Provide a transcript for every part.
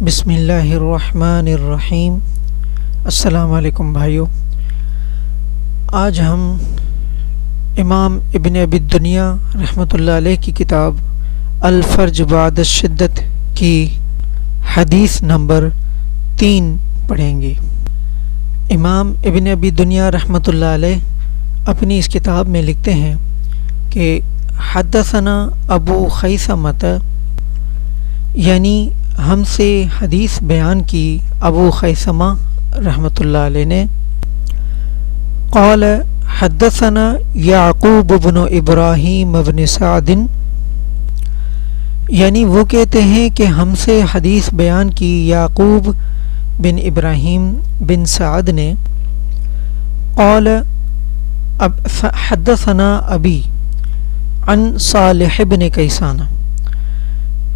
بسم اللہ الرحمن الرحیم۔ السلام علیکم بھائیو، آج ہم امام ابن ابی الدنیا رحمۃ اللہ علیہ کی کتاب الفرج بعد الشدت کی حدیث نمبر 3 پڑھیں گے۔ امام ابن ابی الدنیا رحمۃ اللہ علیہ اپنی اس کتاب میں لکھتے ہیں کہ حدثنا ابو خیثمۃ، یعنی ہم سے حدیث بیان کی ابو خیثمہ رحمۃ اللہ علیہ نے، قال حدثنا یعقوب بن ابراہیم بن سعد، یعنی وہ کہتے ہیں کہ ہم سے حدیث بیان کی یعقوب بن ابراہیم بن سعد نے، قال حدثنا ابی عن صالح بن کیسان،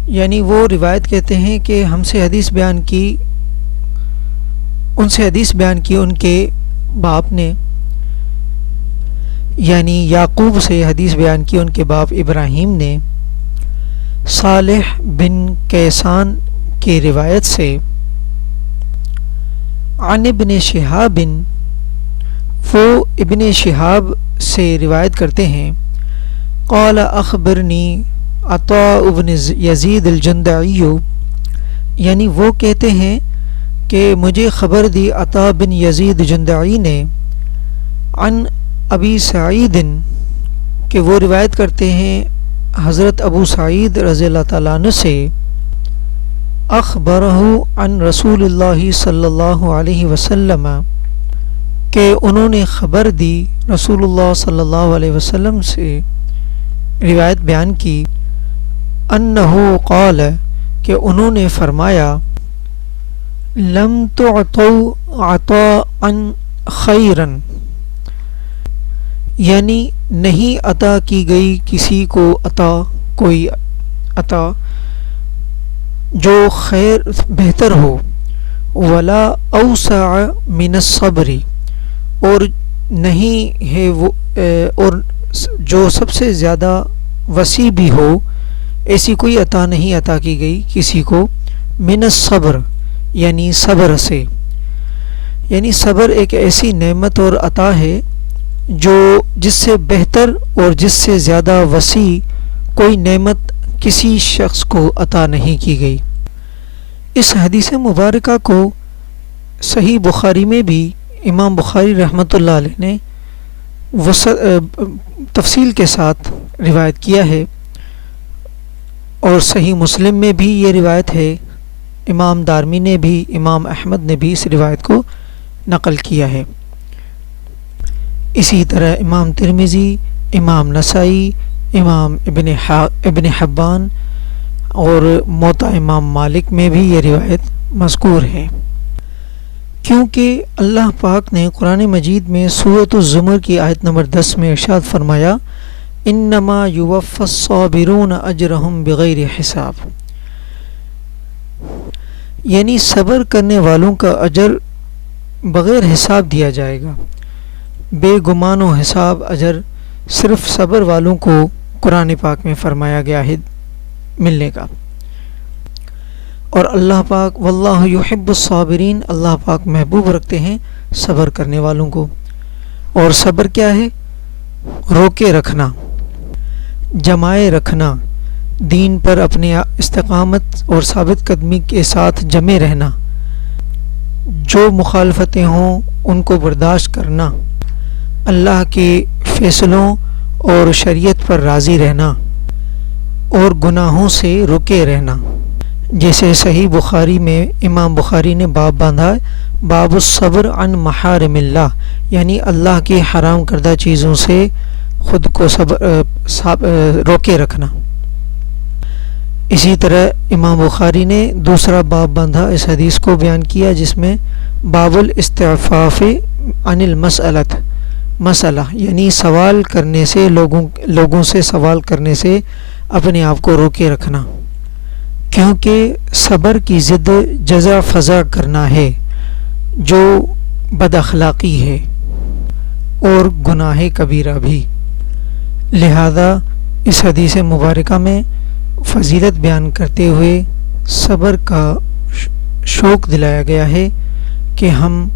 یعنی وہ روایت کہتے ہیں کہ ہم سے حدیث بیان کی ان کے باپ نے، یعنی یعقوب سے حدیث بیان کی ان کے باپ ابراہیم نے صالح بن کیسان کی روایت سے، عن ابن شہاب، وہ ابن شہاب سے روایت کرتے ہیں، قال اخبرنی عطاء بن یزید الجندعی، یعنی وہ کہتے ہیں کہ مجھے خبر دی عطاء بن یزید جندعی نے، عن ابی سعید، کہ وہ روایت کرتے ہیں حضرت ابو سعید رضی اللہ تعالیٰ عنہ سے، اخبرہ عن رسول اللہ صلی اللہ علیہ وسلم، کہ انہوں نے خبر دی رسول اللہ صلی اللہ علیہ وسلم سے روایت بیان کی، انہو قال، کہ انہوں نے فرمایا، لم تعطوا عطاء خیرا، یعنی نہیں عطا کی گئی کسی کو کوئی عطا جو خیر بہتر ہو، ولا اوسع من الصبر، اور نہیں ہے وہ اور جو سب سے زیادہ وسیع بھی ہو، ایسی کوئی عطا نہیں عطا کی گئی کسی کو، من الصبر، یعنی صبر سے، یعنی صبر ایک ایسی نعمت اور عطا ہے جو جس سے بہتر اور جس سے زیادہ وسیع کوئی نعمت کسی شخص کو عطا نہیں کی گئی۔ اس حدیث مبارکہ کو صحیح بخاری میں بھی امام بخاری رحمۃ اللہ علیہ نے تفصیل کے ساتھ روایت کیا ہے، اور صحیح مسلم میں بھی یہ روایت ہے، امام دارمی نے بھی، امام احمد نے بھی اس روایت کو نقل کیا ہے۔ اسی طرح امام ترمذی، امام نسائی، امام ابن حبان اور موطا امام مالک میں بھی یہ روایت مذکور ہے، کیونکہ اللہ پاک نے قرآن مجید میں سورۃ الزمر کی آیت نمبر 10 میں ارشاد فرمایا، انما یوفی الصابرون اجرہم بغیر حساب، یعنی صبر کرنے والوں کا اجر بغیر حساب دیا جائے گا، بے گمان و حساب اجر صرف صبر والوں کو قرآن پاک میں فرمایا گیا ہے ملنے کا۔ اور اللہ پاک واللہ یحب الصابرین، اللہ پاک محبوب رکھتے ہیں صبر کرنے والوں کو۔ اور صبر کیا ہے؟ روکے رکھنا، جمائے رکھنا، دین پر اپنے استقامت اور ثابت قدمی کے ساتھ جمے رہنا، جو مخالفتیں ہوں ان کو برداشت کرنا، اللہ کے فیصلوں اور شریعت پر راضی رہنا، اور گناہوں سے رکے رہنا، جیسے صحیح بخاری میں امام بخاری نے باب باندھا، باب الصبر عن محارم اللہ، یعنی اللہ کی حرام کردہ چیزوں سے خود کو روکے رکھنا۔ اسی طرح امام بخاری نے دوسرا باب باندھا، اس حدیث کو بیان کیا، جس میں باب الاستعفاف عن المسألۃ، مسئلہ یعنی سوال کرنے سے، لوگوں سے سوال کرنے سے اپنے آپ کو روکے رکھنا، کیونکہ صبر کی ضد جزا فضا کرنا ہے، جو بد اخلاقی ہے اور گناہ کبیرہ بھی۔ لہذا اس حدیث مبارکہ میں فضیلت بیان کرتے ہوئے صبر کا شوق دلایا گیا ہے کہ ہم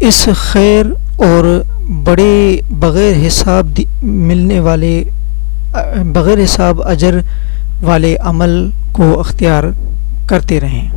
اس خیر اور بڑے بغیر حساب اجر والے عمل کو اختیار کرتے رہیں۔